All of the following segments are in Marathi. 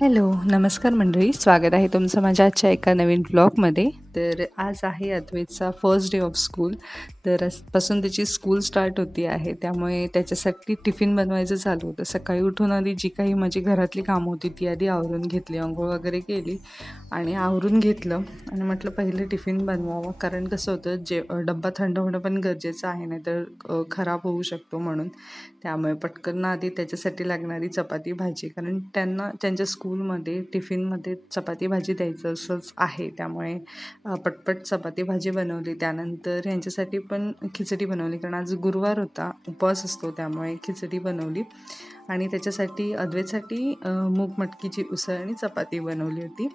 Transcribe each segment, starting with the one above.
हॅलो, नमस्कार मंडळी. स्वागत आहे तुमचं माझ्या आजच्या एका नवीन ब्लॉगमध्ये. तर आज आहे अद्वैतचा फर्स्ट डे ऑफ स्कूल. तर आजपासून त्याची स्कूल स्टार्ट होती आहे, त्यामुळे त्याच्यासाठी टिफिन बनवायचं चालू होतं. सकाळी उठून आधी जी काही माझी घरातली कामं होती ती आधी आवरून घेतली, अंघोळ वगैरे केली आणि आवरून घेतलं आणि म्हटलं पहिले टिफिन बनवावं, कारण कसं होतं डब्बा थंड होणं पण गरजेचं आहे, नाही तर खराब होऊ शकतो म्हणून. त्यामुळे पटकन आधी त्याच्यासाठी लागणारी चपाती भाजी, कारण त्यांना त्यांच्या स्कूलमध्ये टिफिनमध्ये चपाती भाजी द्यायचं असंच आहे, त्यामुळे पटपट चपाती भाजी बनवली. त्यानंतर यांच्यासाठी पण खिचडी बनवली, कारण आज गुरुवार होता, उपवास असतो, त्यामुळे खिचडी बनवली. आणि त्याच्यासाठी अद्वैतसाठी मूग मटकीची उसळ आणि चपाती बनवली होती.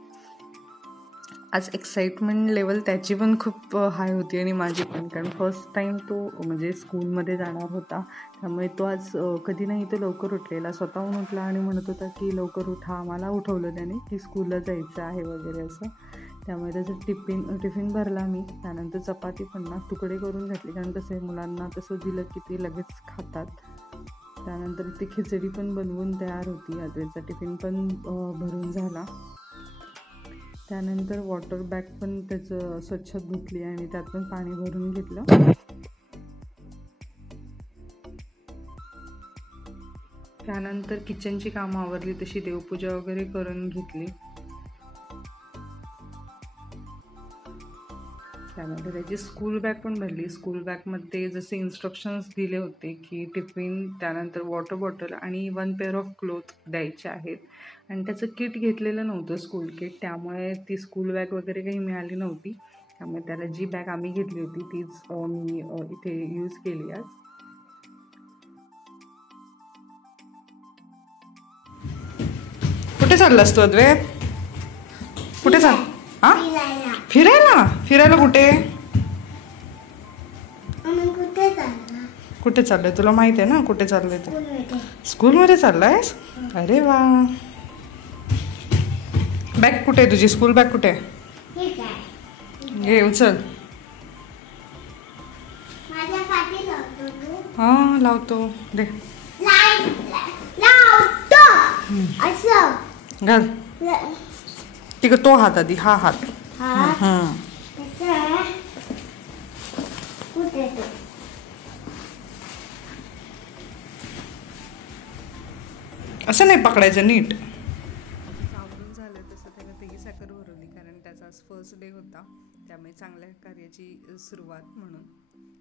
आज एक्साइटमेंट लेवल त्याची पण खूप हाय होती आणि माझी पण, कारण फर्स्ट टाईम तो म्हणजे स्कूलमध्ये जाणार होता. त्यामुळे तो आज कधी नाही तो लवकर उठलेला, स्वतःहून उठला आणि म्हणत होता की लवकर उठा. मला उठवलं त्याने की स्कूलला जायचं आहे वगैरे असं. त्यामुळे त्याचं टिफिन भरला मी. त्यानंतर चपाती पण ना तुकडे करून घातले, कारण कसं आहे मुलांना तसं दिलं की ते लगेच खातात. त्यानंतर ती खिचडी पण बनवून तयार होती. अद्वैतचा टिफिन पण भरून झाला. त्यानंतर वॉटर बॅग पण त्याचं स्वच्छ धुतली आणि त्यात पण पाणी भरून घेतलं. त्यानंतर किचनची कामं आवरली, तशी देवपूजा वगैरे करून घेतली. त्यानंतर त्याची स्कूल बॅग पण भरली. स्कूल बॅगमध्ये जसे इन्स्ट्रक्शन्स दिले होते की टिफिन, त्यानंतर वॉटर बॉटल आणि 1 पेअर ऑफ क्लोथ द्यायचे आहेत. आणि त्याचं किट घेतलेलं नव्हतं, स्कूल किट, त्यामुळे ती स्कूल बॅग वगैरे काही मिळाली नव्हती. त्यामुळे त्याला जी बॅग आम्ही घेतली होती तीच मी इथे यूज केली आज. कुठे चाललास तू अद्वैत? कुठे चाल? फिरायला कुठे? कुठे चाललंय तुला माहिती आहे ना कुठे चाललंय तू? स्कूलमध्ये चाललायस? अरे वा. बॅग कुठे आहे तुझी? स्कूल बॅग कुठे आहे? घे, उचल. हा, लावतो, दे. घाल तिकडे तो हात आधी, हा हात. असं नाही पकडायचं, नीट. आवरून झालं तसं त्याला तेही साखर भरवली, कारण त्याचा आज फर्स्ट डे होता, त्यामुळे चांगल्या कार्याची सुरुवात म्हणून.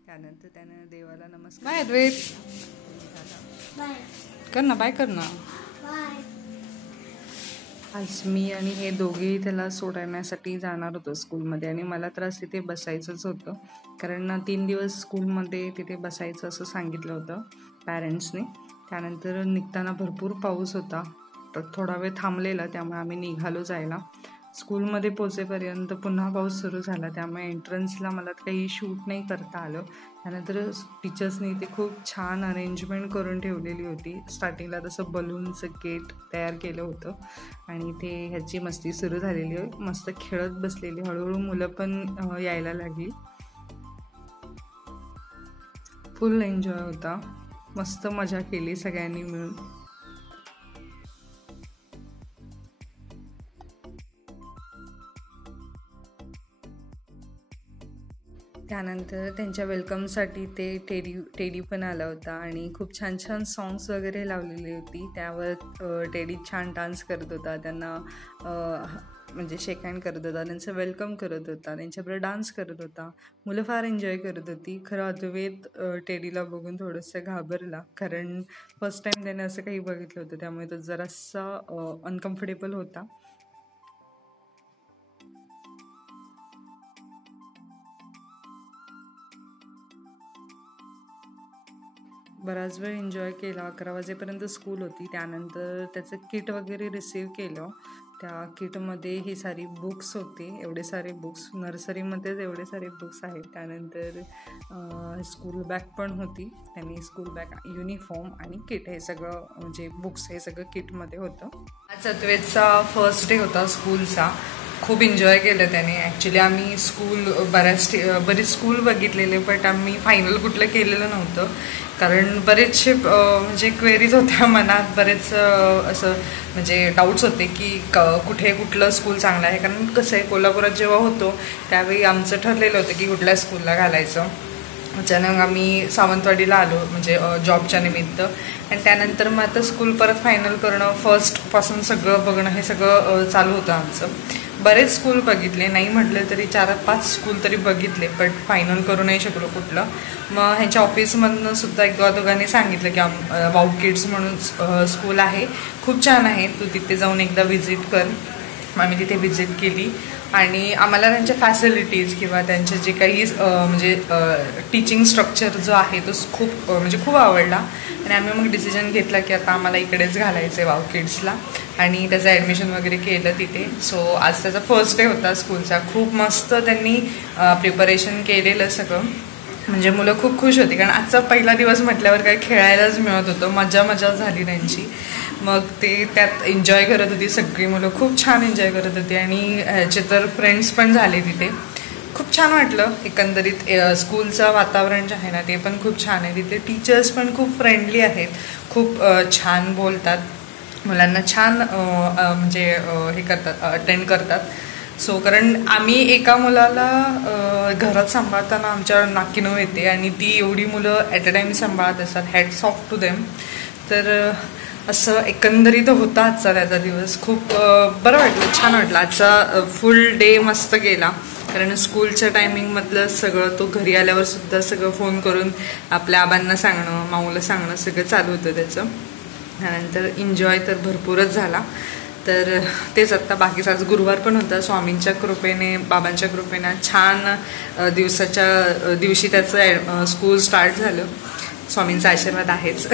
त्यानंतर त्यानं देवाला नमस्कार. बाय अद्वैत, कर ना, बाय कर ना. आज मी आणि हे दोघेही त्याला सोडण्यासाठी जाणार होतो स्कूलमध्ये, आणि मला तर आज तिथे बसायचंच होतं, कारण 3 दिवस स्कूलमध्ये तिथे बसायचं असं सांगितलं होतं पॅरेंट्सने. त्यानंतर निघताना भरपूर पाऊस होता, तर थोडा वेळ थांबलेला, त्यामुळे आम्ही निघालो जायला. स्कूलमध्ये पोचेपर्यंत पुन्हा पाऊस सुरू झाला, त्यामुळे एंट्रन्सला मला काही शूट नाही करता आलं. त्यानंतर टीचर्सनी इथे खूप छान अरेंजमेंट करून ठेवलेली होती. स्टार्टिंगला तसं बलूनचं गेट तयार केलं होतं आणि इथे ह्याची मस्ती सुरू झालेली आहे, मस्त खेळत बसलेली. हळूहळू मुलं पण यायला लागली. फुल एन्जॉय होता, मस्त मजा केली सगळ्यांनी मिळून. त्यानंतर त्यांच्या वेलकमसाठी ते टेडी पण आला होता आणि खूप छान छान सॉंग्स वगैरे लावलेली होती. त्यावर टेडी छान डान्स करत होता, त्यांना म्हणजे शेक हँड करत होता, त्यांचं वेलकम करत होता, त्यांच्याबरोबर डान्स करत होता. मुलं फार एन्जॉय करत होती. खरं अद्वैत टेडीला बघून थोडंसं घाबरला, कारण फर्स्ट टाईम त्याने असं काही बघितलं होतं, त्यामुळे तो जरासा अनकम्फर्टेबल होता. बराच वेळ एन्जॉय केला. 11 वाजेपर्यंत स्कूल होती. त्यानंतर त्याचं किट वगैरे रिसीव केलं. त्या किटमध्ये ही सारी बुक्स होती, एवढे सारे बुक्स, नर्सरीमध्येच एवढे सारे बुक्स आहेत. त्यानंतर स्कूल बॅग पण होती. त्यांनी स्कूल बॅग, युनिफॉर्म आणि किट हे सगळं, म्हणजे बुक्स हे सगळं किटमध्ये होतं. आज अद्वैतचा फर्स्ट डे होता स्कूलचा. खूप एन्जॉय केलं त्याने. ॲक्च्युली आम्ही बरीच स्कूल बघितलेले, बट आम्ही फायनल कुठलं केलेलं नव्हतं, कारण बरेचसे म्हणजे क्वेरीज होत्या मनात, बरेच असं म्हणजे डाऊट्स होते की कुठे कुठलं स्कूल चांगलं आहे. कारण कसं आहे, कोल्हापुरात जेव्हा होतो त्यावेळी आमचं ठरलेलं होतं की कुठल्या स्कूलला घालायचं. अचानक आम्ही सावंतवाडीला आलो म्हणजे जॉबच्या निमित्त, आणि त्यानंतर मग आता स्कूल परत फायनल करणं, फर्स्टपासून सगळं बघणं, हे सगळं चालू होतं आमचं. बरेच स्कूल बघितले, नाही म्हटलं तरी 4-5 स्कूल तरी बघितले, बट फायनल करू नाही शकलो कुठलं. मग ह्यांच्या ऑफिसमधनं सुद्धा एक दोघांनी सांगितलं की वाऊ किड्स म्हणून स्कूल आहे, खूप छान आहे, तू तिथे जाऊन एकदा व्हिजिट कर. आम्ही तिथे व्हिजिट केली आणि आम्हाला त्यांच्या फॅसिलिटीज किंवा त्यांचे जे काही म्हणजे टीचिंग स्ट्रक्चर जो आहे तो खूप म्हणजे खूप आवडला. आणि आम्ही मग डिसिजन घेतला की आता आम्हाला इकडेच घालायचं आहे वाऊ किड्सला, आणि त्याचं ॲडमिशन वगैरे केलं तिथे. सो आज त्याचा फर्स्ट डे होता स्कूलचा. खूप मस्त त्यांनी प्रिपरेशन केलेलं सगळं, म्हणजे मुलं खूप खुश होती. कारण आजचा पहिला दिवस म्हटल्यावर काही खेळायलाच मिळत होतं, मजा झाली त्यांची. मग ते त्यात एन्जॉय करत होती सगळी मुलं, खूप छान एन्जॉय करत होती. आणि ह्याचे तर फ्रेंड्स पण झाले तिथे. खूप छान वाटलं एकंदरीत. स्कूलचं वातावरण जे आहे ना ते पण खूप छान आहे. तिथे टीचर्स पण खूप फ्रेंडली आहेत, खूप छान बोलतात, मुलांना छान म्हणजे हे करतात, अटेंड करतात. सो कारण आम्ही एका मुलाला घरात सांभाळताना आमच्या नाकीनऊ येते, आणि ती एवढी मुलं ॲट अ टाईम सांभाळत असतात. Hats off to them. तर असं एकंदरीत होता आजचा त्याचा दिवस. खूप बरं वाटलं, छान वाटलं. आजचा फुल डे मस्त गेला. कारण स्कूलच्या टायमिंगमधलं सगळं, तो घरी आल्यावर सुद्धा सगळं फोन करून आपल्या आबांना सांगणं, माऊला सांगणं, सगळं चालू होतं त्याचं. त्यानंतर एन्जॉय तर भरपूरच झाला. तर तेच आत्ता बाकीचा आज गुरुवार पण होता, स्वामींच्या कृपेने, बाबांच्या कृपेने छान दिवशी त्याचं स्कूल स्टार्ट झालं. स्वामींचा आशीर्वाद आहेच.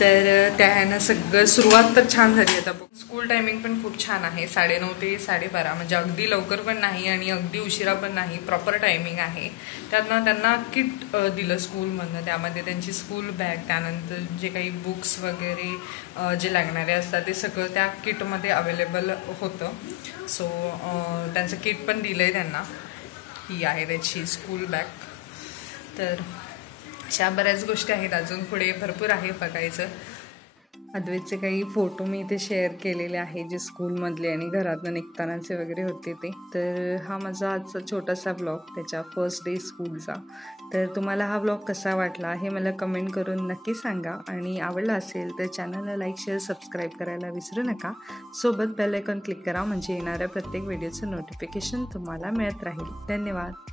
तर त्यानं सगळं सुरुवात तर छान झाली. आता स्कूल टायमिंग पण खूप छान आहे, 9:30 ते 12:30, म्हणजे अगदी लवकर पण नाही आणि अगदी उशिरा पण नाही, प्रॉपर टायमिंग आहे. त्यातनं त्यांना किट दिलं स्कूलमधनं, त्यामध्ये त्यांची स्कूल बॅग, त्यानंतर जे काही बुक्स वगैरे जे लागणारे असतात ते सगळं त्या किटमध्ये अवेलेबल होतं. सो त्यांचं किट पण दिलं आहे त्यांना. ही आहे त्याची स्कूल बॅग. तर अशा बऱ्याच गोष्टी आहेत, अजून पुढे भरपूर आहे बघायचं. अद्वैतचे काही फोटो मी इथे शेअर केलेले आहे, जे स्कूलमधले आणि घरातनं निघतानाचे वगैरे होते ते. तर हा माझा आजचा छोटासा ब्लॉग त्याच्या फर्स्ट डे स्कूलचा. तर तुम्हाला हा ब्लॉग कसा वाटला हे मला कमेंट करून नक्की सांगा, आणि आवडला असेल तर चॅनलला लाईक, शेअर, सबस्क्राईब करायला विसरू नका. सोबत बेल आयकॉन क्लिक करा, म्हणजे येणाऱ्या प्रत्येक व्हिडिओचं नोटिफिकेशन तुम्हाला मिळत राहील. धन्यवाद.